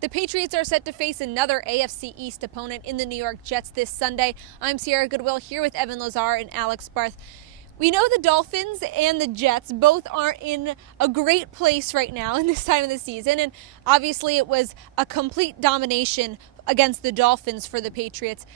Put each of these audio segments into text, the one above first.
The Patriots are set to face another AFC East opponent in the New York Jets this Sunday. I'm Sierra Goodwill here with Evan Lazar and Alex Barth. We know the Dolphins and the Jets both are in a great place right now in this time of the season, and obviously it was a complete domination against the Dolphins for the Patriots.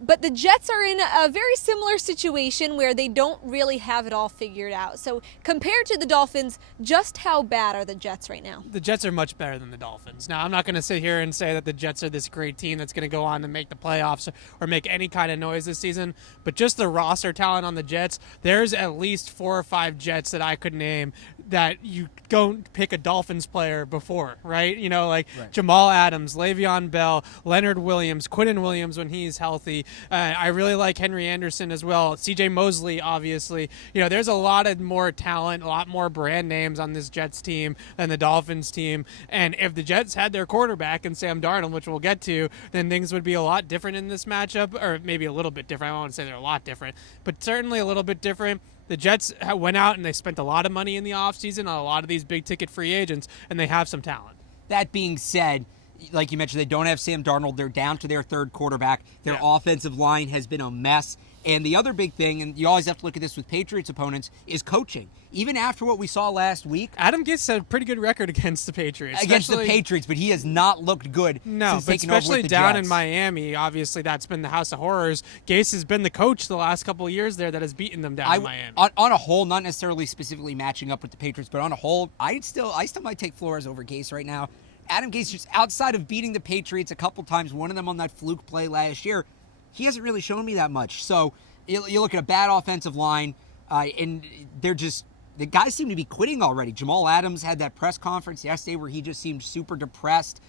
But the Jets are in a very similar situation where they don't really have it all figured out. So compared to the Dolphins, just how bad are the Jets right now? The Jets are much better than the Dolphins. Now, I'm not going to sit here and say that the Jets are this great team that's going to go on and make the playoffs or make any kind of noise this season. But just the roster talent on the Jets, there's at least 4 or 5 Jets that I could name that you don't pick a Dolphins player before, right? You know, like right. Jamal Adams, Le'Veon Bell, Leonard Williams, Quinnen Williams when he's healthy. I really like Henry Anderson as well. C.J. Mosley, obviously. You know, there's a lot of more talent, a lot more brand names on this Jets team than the Dolphins team. And if the Jets had their quarterback in Sam Darnold, which we'll get to, then things would be a lot different in this matchup, or maybe a little bit different. I don't want to say they're a lot different, but certainly a little bit different. The Jets went out and they spent a lot of money in the offseason on a lot of these big-ticket free agents, and they have some talent. That being said, like you mentioned, they don't have Sam Darnold. They're down to their third quarterback. Their offensive line has been a mess. And the other big thing, and you always have to look at this with Patriots opponents, is coaching. Even after what we saw last week. Adam Gase had a pretty good record against the Patriots. Against the Patriots, but he has not looked good since taking over with the down Jets. In Miami, obviously that's been the house of horrors. Gase has been the coach the last couple of years there that has beaten them down in Miami. On a whole, not necessarily specifically matching up with the Patriots, but on a whole, I still might take Flores over Gase right now. Adam Gase, just outside of beating the Patriots a couple times, one of them on that fluke play last year, he hasn't really shown me that much. So you look at a bad offensive line, and the guys seem to be quitting already. Jamal Adams had that press conference yesterday where he just seemed super depressed.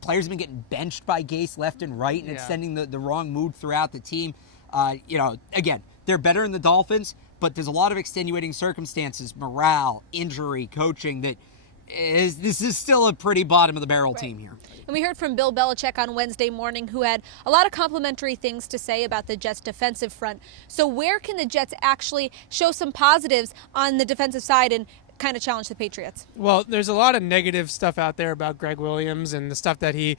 Players have been getting benched by Gase left and right, and it's sending the wrong mood throughout the team. Again, they're better than the Dolphins, but there's a lot of extenuating circumstances, morale, injury, coaching that this is still a pretty bottom-of-the-barrel team here. And we heard from Bill Belichick on Wednesday morning, who had a lot of complimentary things to say about the Jets' defensive front. So where can the Jets actually show some positives on the defensive side and kind of challenge the Patriots? Well, there's a lot of negative stuff out there about Greg Williams and the stuff that he,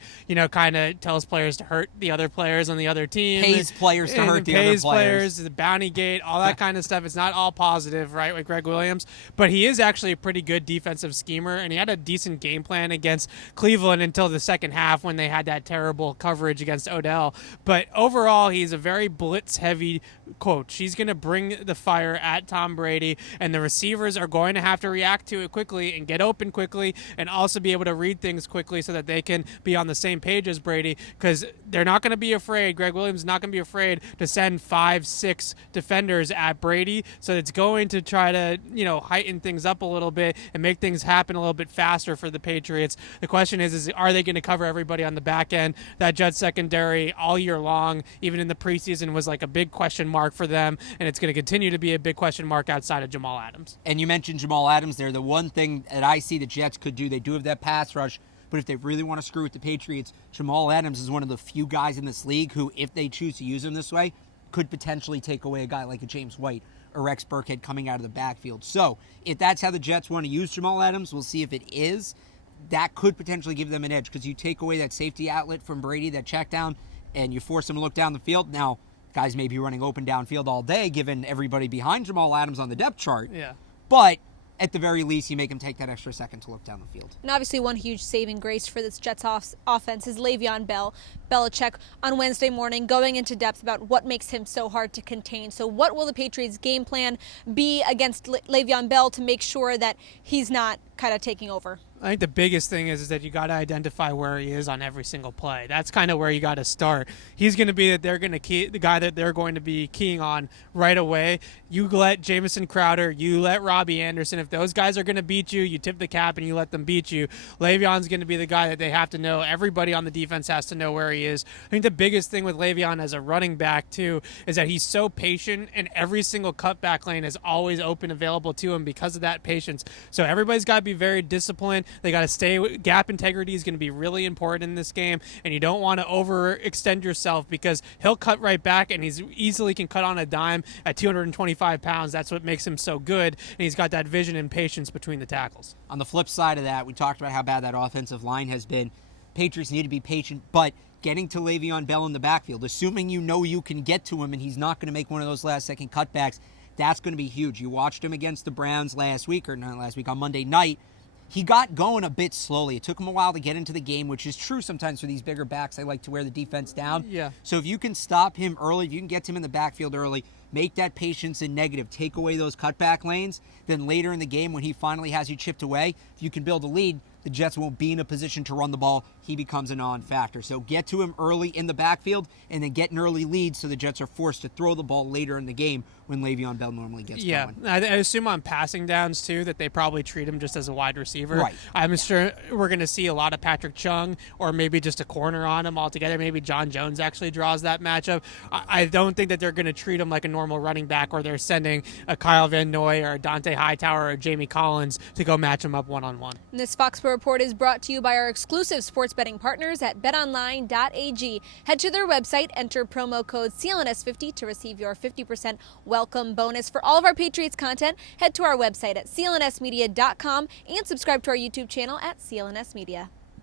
kind of tells players to hurt the other players on the other team. Pays players to hurt the other players. The bounty gate, all that kind of stuff. It's not all positive, right, with Greg Williams. But he is actually a pretty good defensive schemer, and he had a decent game plan against Cleveland until the second half when they had that terrible coverage against Odell. But overall, he's a very blitz-heavy coach. He's going to bring the fire at Tom Brady, and the receivers are going to have to react to it quickly and get open quickly and also be able to read things quickly so that they can be on the same page as Brady, because they're not going to be afraid. Greg Williams is not going to be afraid to send 5-6 defenders at Brady, so it's going to try to heighten things up a little bit and make things happen a little bit faster for the Patriots. The question is are they going to cover everybody on the back end? That Jets secondary all year long, even in the preseason, was like a big question mark for them, and it's going to continue to be a big question mark outside of Jamal Adams. And you mentioned Jamal Adams there. The one thing that I see the Jets could do, they do have that pass rush, but if they really want to screw with the Patriots, Jamal Adams is one of the few guys in this league who, if they choose to use him this way, could potentially take away a guy like a James White or Rex Burkhead coming out of the backfield. So if that's how the Jets want to use Jamal Adams, we'll see if it is. That could potentially give them an edge, because you take away that safety outlet from Brady, that check down, and you force him to look down the field. Now, guys may be running open downfield all day, given everybody behind Jamal Adams on the depth chart. Yeah. But at the very least, you make him take that extra second to look down the field. And obviously one huge saving grace for this Jets offense is Le'Veon Bell. Belichick on Wednesday morning going into depth about what makes him so hard to contain. So what will the Patriots' game plan be against Le'Veon Bell to make sure that he's not kind of taking over? I think the biggest thing is that you got to identify where he is on every single play. That's kind of where you got to start. He's going to be the guy that they're going to be keying on right away. You let Jamison Crowder, you let Robbie Anderson. If those guys are going to beat you, you tip the cap and you let them beat you. Le'Veon's going to be the guy that they have to know. Everybody on the defense has to know where he is. I think the biggest thing with Le'Veon as a running back too is that he's so patient, and every single cutback lane is always open, available to him because of that patience. So everybody's got to be very disciplined. They got to stay. Gap integrity is going to be really important in this game, and you don't want to overextend yourself, because he'll cut right back, and he's easily can cut on a dime at 225 pounds. That's what makes him so good, and he's got that vision and patience between the tackles. On the flip side of that, we talked about how bad that offensive line has been. Patriots need to be patient, but getting to Le'Veon Bell in the backfield, assuming you know you can get to him and he's not going to make one of those last-second cutbacks, that's going to be huge. You watched him against the Browns on Monday night. He got going a bit slowly. It took him a while to get into the game, which is true sometimes for these bigger backs. They like to wear the defense down. Yeah. So if you can stop him early, if you can get him in the backfield early, make that patience a negative, take away those cutback lanes, then later in the game when he finally has you chipped away, if you can build a lead, the Jets won't be in a position to run the ball. He becomes a non-factor. So get to him early in the backfield and then get an early lead so the Jets are forced to throw the ball later in the game when Le'Veon Bell normally gets going. I assume on passing downs, too, that they probably treat him just as a wide receiver. Right. I'm sure we're going to see a lot of Patrick Chung or maybe just a corner on him altogether. Maybe John Jones actually draws that matchup. I don't think that they're going to treat him like a normal running back or they're sending a Kyle Van Noy or a Dante Hightower or Jamie Collins to go match him up one-on-one. This FOXBORO report is brought to you by our exclusive sports betting partners at betonline.ag. Head to their website, enter promo code CLNS50 to receive your 50% welcome bonus. For all of our Patriots content, head to our website at clnsmedia.com and subscribe to our YouTube channel at CLNS Media.